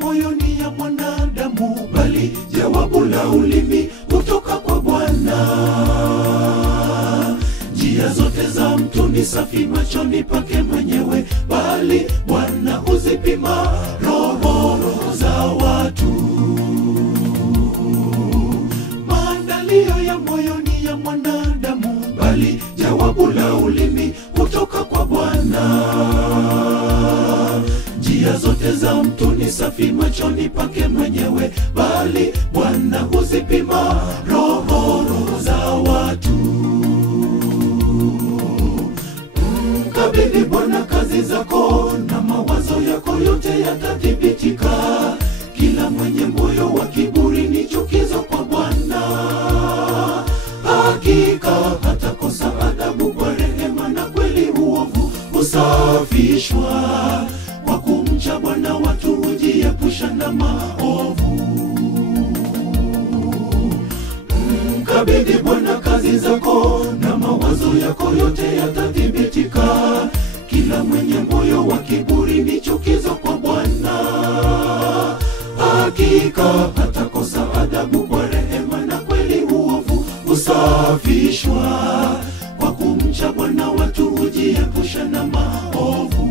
moyoni ya mwanadamu, bali jawabu la ulimi kutoka kwa Bwana. Njia zote za mtu ni safi machoni pake mwenyewe, bali Bwana huzipima roho za watu. Maandalio ya moyoni ya mwanadamu, bali jawabu la ulimi kutoka kwa Bwana. Njia zote za mtu ni safi machoni pake mwenyewe, bali Bwana huzipima roho za watu. Mkabidhi Bwana kazi zako na mawazo yako yote yatathibitika. Kila mwenye moyo wa kiburi ni chukizo kwa Bwana. Hakika hatakosa adhabu kwa rehema, na kweli uovu husafishwa. Kwa kumcha Bwana watu hujiepusha na maovu. Mkabidhi Bwana kazi zako na mawazo yako yote yatathibitika. Kila mwenye moyo wa kiburi ni chukizo kwa Bwana. Hakika hatakosa adhabu kwa rehema, na kweli uovu husafishwa. Kwa kumcha Bwana watu hujiepusha na maovu.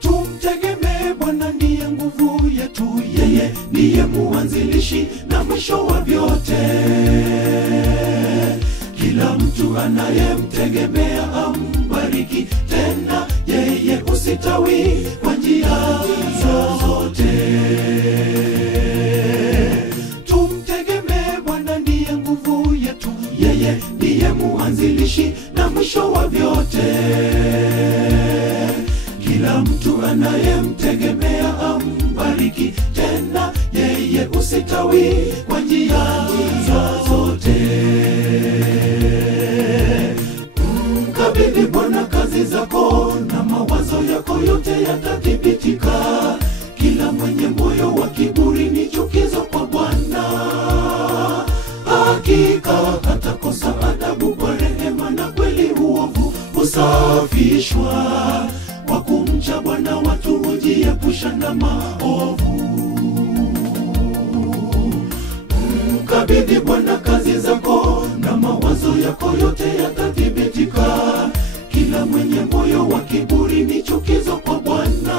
Tumtegemee Bwana, ndiye nguvu yetu, yeye ndiye muanzilishi na mwisho wa vyote. Kila mtu anayemtegemea ambariki, tena yeye husitawi kwa njia zote. Tumtegemee Bwana, ndiye nguvu yetu, yeye ndiye muanzilishi na mwisho wa vyote. Kila mtu anayemtegemea ambariki, tena yeye husitawi kwa njia zote. Mkabidhi Bwana kazi zako na mawazo yako yote yatathibitika. Kila mwenye moyo wa kiburi ni chukizo kwa Bwana. Hakika hatakosa adhabu kwa rehema, na kweli uovu husafishwa. Kwa kumcha Bwana watu hujiepusha na maovu. Mkabidhi Bwana kazi zako na mawazo yako yote yatathibitika. Kila mwenye moyo wa kiburi ni chukizo kwa Bwana.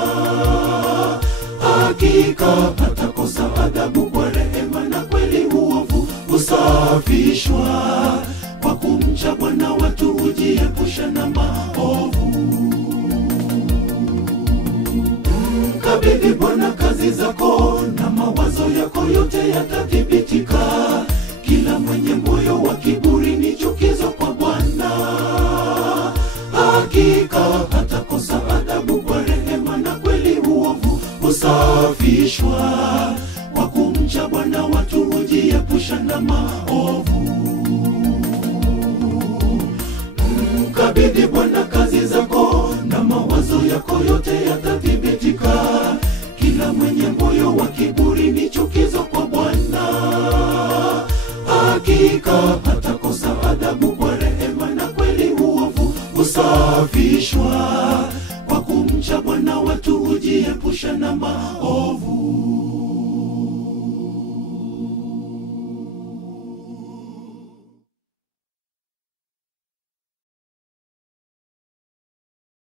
Hakika hatakosa adhabu kwa rehema, na kweli uovu husafishwa. Kwa kumcha Bwana watu hujiepusha na maovu. Mkabidhi Bwana kazi zako na mawazo yako yote yatathibitika. Kila mwenye moyo wa kiburi ni chukizo kwa Bwana. Hakika hatakosa adhabu kwa rehema, na kweli uovu husafishwa. Kwa kumcha Bwana watu hujiepusha na maovu. Mkabidhi Bwana kazi zako na mawazo yako yote yatathibitika. Kila mwenye moyo wa kiburi ni chukizo kwa Bwana. Hakika hatakosa adhabu kwa rehema, na kweli uovu husafishwa. Kwa kumcha Bwana watu hujiepusha na maovu.